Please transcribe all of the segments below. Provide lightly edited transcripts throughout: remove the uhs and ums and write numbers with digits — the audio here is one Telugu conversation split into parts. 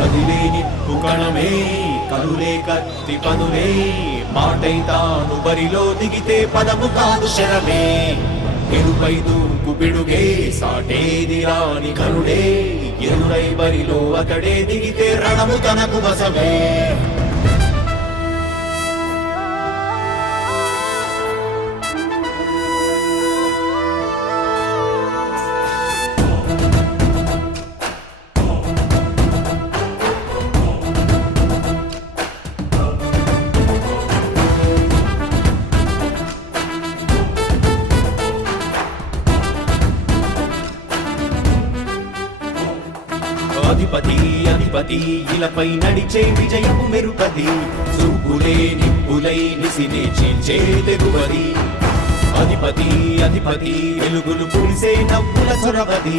కదిలే నిప్పు కణమే కనులే కత్తి పనులే మాటై తాను బరిలో దిగితే పదము కాదు శరమే ఎరుపై దూకు పిడుగే సాటేది రాని కనుడే ఎరురై బరిలో అతడే దిగితే రణము తనకు వశమే అధిపతి అధిపతి ఇలపై నడిచే విజయము మెరుపది చూపులే నిప్పులై నిసినే చీల్చే తెగువది అధిపతి అధిపతి వెలుగులు పులిసే నవ్వుల చొరవది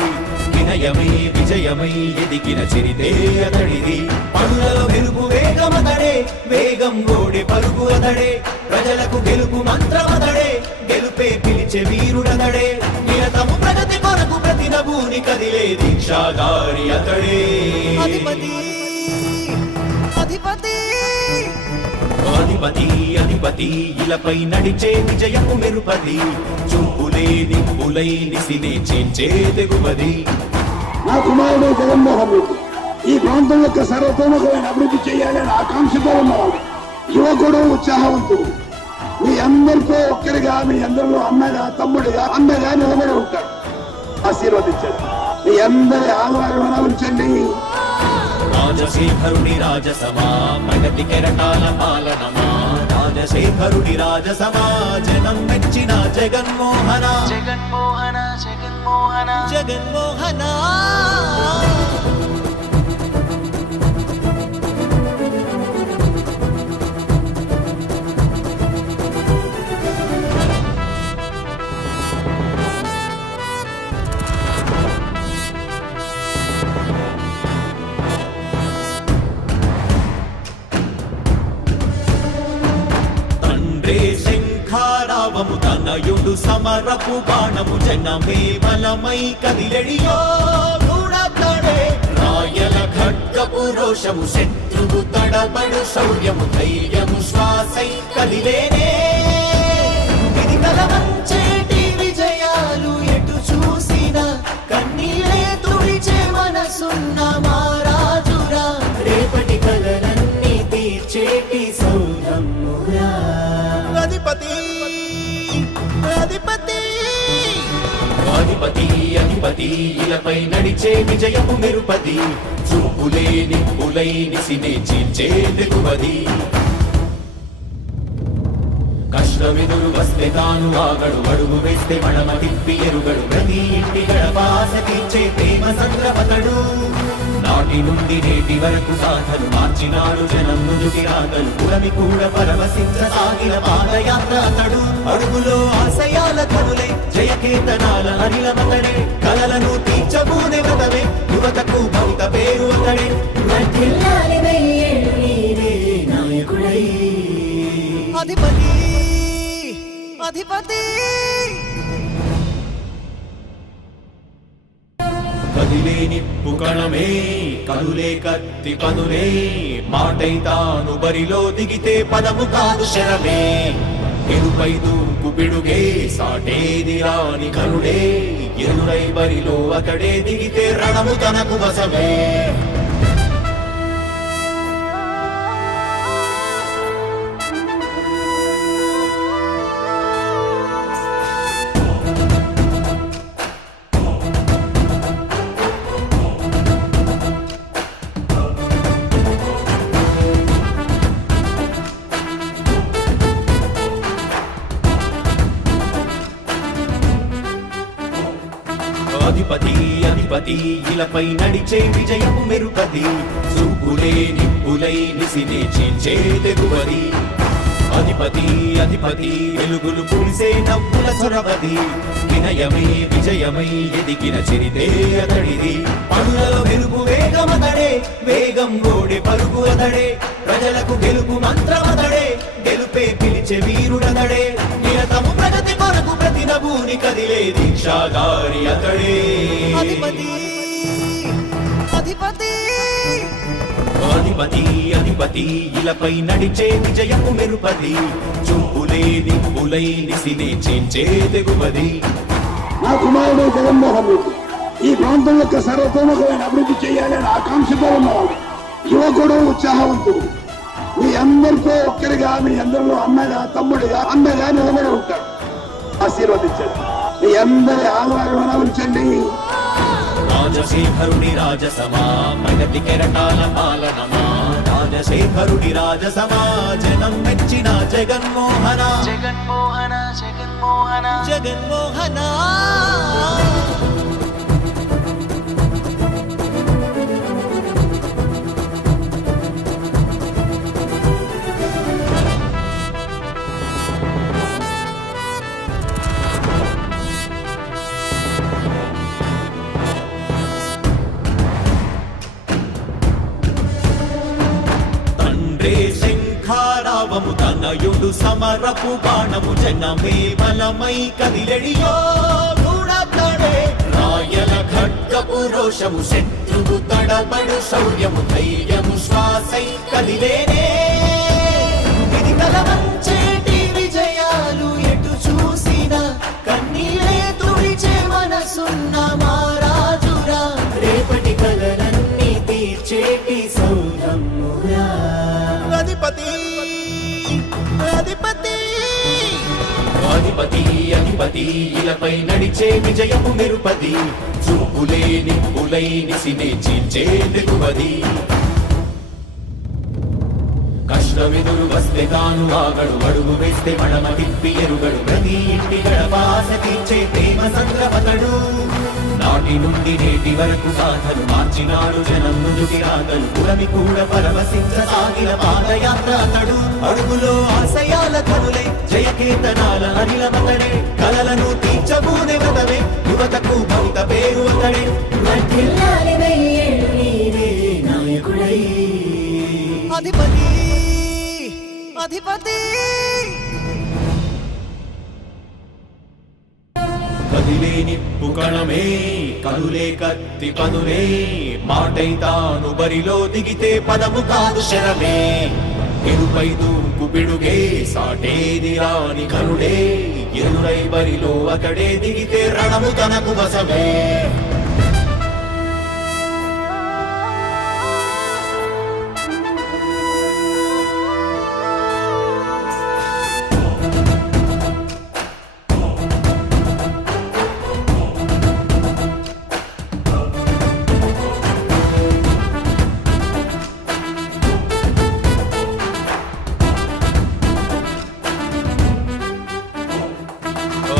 వినయమై విజయమై ఎదిగిన చిరితే అతడిది పనులలో వెలుగు వేగమతడే వేగం గోడే పరుగు అతడే ప్రజలకు గెలుపు మంత్రమతడే గెలుపే పిలిచే వీరుడతడే నిరతము ప్రగతి కొరకు ప్రతి నభూని కదిలే దీక్షాగారి అతడే అధిపతి అధిపతి అధిపతి అధిపతి ఇలపై నడిచే విజయము మెరుపది చూపులే నిప్పులై నిసినే చేంచే తెగువది నా కుమారుడు జగన్మోహన్ రెడ్డి ఈ ప్రాంతం యొక్క సర్వతోముఖమైన అభివృద్ధి చేయాలని ఆకాంక్షతో ఉన్నవాడు యువకుడు ఉత్సాహవంతుడు మీ అందరితో ఒక్కరిగా మీ అందరిలో అన్నగా తమ్ముడిగా అందగా నిలబడి ఉంటాడు ఆశీర్వదించండి మీ అందరి ఆహ్వానం ఉంచండి రాజశేఖరుని రాజసమా ప్రగతి కెరటాల పాలనమా రాజశేఖరుని రాజసమా జనం మెచ్చిన జగన్మోహన జగన్మోహన జగన్మోహన జగన్మోహన శంఖారావము తనయుడు సమరపు బాణము జనమే బలమై కదిలెడియో దూడతడే రాయల ఖడ్గపు రోషము శత్రువు తడబడు శౌర్యము ధైర్యము శ్వాసై కదిలేనే ఇది కలవంచేటి విజయాలు ఎటు చూసినా కన్నీలే తుడిచే మనసున్న మారాజురా రేపటి కలలన్నీ తీర్చేటి సౌరమ్మురా అధిపతి అధిపతి అధిపతి అధిపతి ఇలపై నడిచే విజయము మెరుపది చూపులే నిప్పులై నిసినే చీల్చే తెగువది కష్టమెదురు వస్తే తాను ఆగడు అడుగు వేస్తే మడమ తిప్పి ఎరుగడు ప్రతి ఇంటి గడపాస తీర్చే ప్రేమ సంద్రపతడు నాటి నుండి నేటి వరకు సాధలు మార్చినాడు జనం నుదుటి రాగలు పురమి కూడా పరవశించసాగిన పాదయాత్ర అతడు అడుగులో ఆశయాల కనులే జయకేతనాల అనిలమతడే కలలను తీర్చబూనే వ్రతమే యువతకు భవిత పేరు అతడే నాయకుడై అధిపతి అధిపతి కదిలే నిప్పు కణమే కనులే కత్తి పనులే మాటై తాను బరిలో దిగితే పదము కాదు శరమే ఎరుపై దూకు పిడుగే సాటేది రాని కనుడే ఎరురై బరిలో అతడే దిగితే రణము తనకు వశమే అధిపతి అధిపతి ఇలపై నడిచే విజయము మెరుపది చూపులే నిప్పులై నిసినే చీల్చే తెగువది అధిపతి అధిపతి వెలుగులు పులిసే నవ్వుల చొరవది వినయమై విజయమై ఎదిగిన చిరితే అతడిది పనులలో వెలుగు వేగమతడే వేగం గోడే పరుగు అతడే ప్రజలకు గెలుపు మంత్రమతడే గెలుపే పిలిచే వీరుడతడే నిరతము ప్రగతి కొరకు ప్రతి నభూని కదిలే దీక్షాగారి అతడే అధిపతి అధిపతి అధిపతి అధిపతి ఇలపై నడిచే విజయము మెరుపది చూపులే నిప్పులై నిసినే చేంచే తెగువది నా కుమారుడు జగన్మోహన్ రెడ్డి ఈ ప్రాంతం యొక్క సర్వతోముఖమైన అభివృద్ధి చేయాలని ఆకాంక్షతో ఉన్నవాడు, యువకుడు, ఉత్సాహవంతుడు. మీ అందరితో ఒక్కరిగా, మీ అందరిలో అన్నగా, తమ్ముడిగా, అన్నగా నిలబడి ఉంటాడు. ఆశీర్వదించండి. మీ అందరి ఆదరణ ఉంచండి. రాజశేఖరుడి రాజసమా ప్రగతి కెరటాల పాలనమా రాజశేఖరుడి రాజసమా జనం మెచ్చిన జగన్మోహన జగన్మోహన జగన్మోహన జగన్మోహన శంఖారావము తనయుడు సమరపు బాణము జనమే బలమై కదిలెడియో గూడతడే రాయల ఖడ్గపు రోషము శత్రువు తడబడు శౌర్యము ధైర్యము శ్వాసై కదిలేనే ఇది కలవంచేటి విజయాలు ఎటు చూసిన కన్నీలే తుడిచే మనసున్న మారాజురా రేపటి కలలన్నీ తీర్చేటి సౌరమ్మురా అధిపతి అధిపతి అధిపతి అధిపతి ఇలపై నడిచే విజయము మెరుపది చూపులే నిప్పులై నిసినే చీల్చే తెగువది కష్టమెదురు వస్తే తాను ఆగడు అడుగు వేస్తే మడమ తిప్పి ఎరుగడు ప్రతి ఇంటి గడపాస తీర్చే ప్రేమ సంద్రపతడు నాటి నుండి నేటి వరకు సాధలు మార్చినాడు జనం నుదుటి రాగలు పురమి కూడా పరవశించసాగిన పాదయాత్ర అతడు అడుగులో ఆశయాల కనులే జయకేతనాల అనిలమతడే కలలను తీర్చబూనే వ్రతమే యువతకు భవిత పేరు అతడే నాయకుడై అధిపతి అధిపతి కదిలే నిప్పు కణమే కనులే కత్తి పనులే మాటై తాను బరిలో దిగితే పదము కాదు శరమే ఎరుపై దూకు పిడుగే సాటేది రాని కనుడే ఎరురై బరిలో అతడే దిగితే రణము తనకు వశమే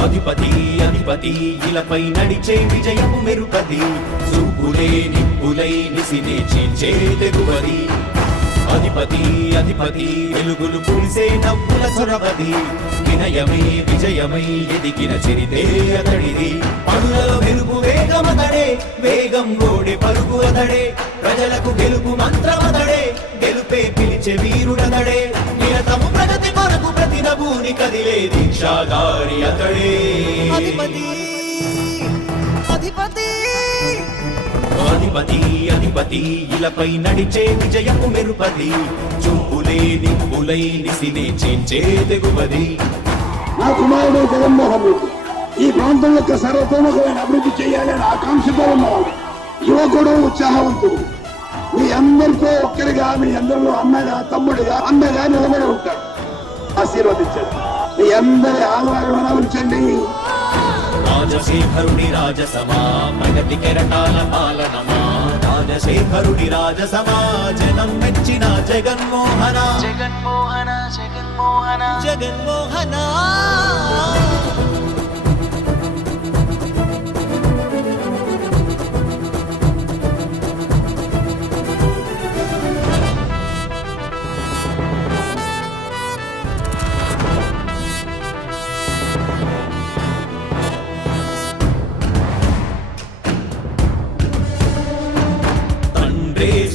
అధిపతి అధిపతి ఇలపై నడిచే విజయము మెరుపది చూపులే నిప్పులై నిసినే చీల్చే తెగువది అధిపతి అధిపతి వెలుగులు పులిసే నవ్వుల చొరవది వినయమే విజయమై ఎదిగిన చరితే అతడిది పనులలో మెరుపు వేగమతడే వేగం గోడే పరుగు అతడే ప్రజలకు గెలుపు మంత్రమతడే గెలుపే పిలిచే వీరుడతడే నిరతము ప్రగతి కొరకు ప్రతి నభూని కదిలే దీక్షాదారి అతడే అధిపతి అధిపతి అధిపతి అధిపతి ఇలపై నడిచే విజయము మెరుపది చూపులే నిప్పులై నిసినే చేంచే తెగువది నా కుమారుడు జగన్మోహన్ రెడ్డి ఈ ప్రాంతం యొక్క సర్వతోముఖమైన అభివృద్ధి చేయాలని ఆకాంక్షతో ఉన్నవాడు, యువకుడు, ఉత్సాహవంతుడు. మీ అందరితో ఒక్కరిగా, మీ అందరిలో అన్నగా, తమ్ముడిగా, అన్నగా నిలబడి ఉంటాడు. ఆశీర్వదించండి. మీ అందరి ఆదరణ ఉంచండి. రాజశేఖరుడి రాజసమా ప్రగతి కెరటాల పాలనమా రాజశేఖరుడి రాజసమా జనం మెచ్చిన జగన్మోహన జగన్మోహన జగన్మోహన జగన్మోహన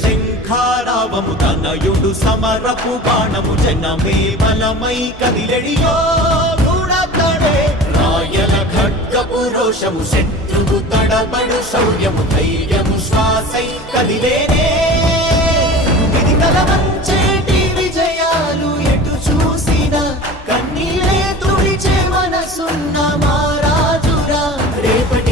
శంఖారావము తనయుడు సమరపు బాణము జనమే బలమై కదిలెడియో గూడతడే రాయల ఖడ్గపు రోషము శత్రువు తడబడు శౌర్యము ధైర్యము శ్వాసై కదిలేనే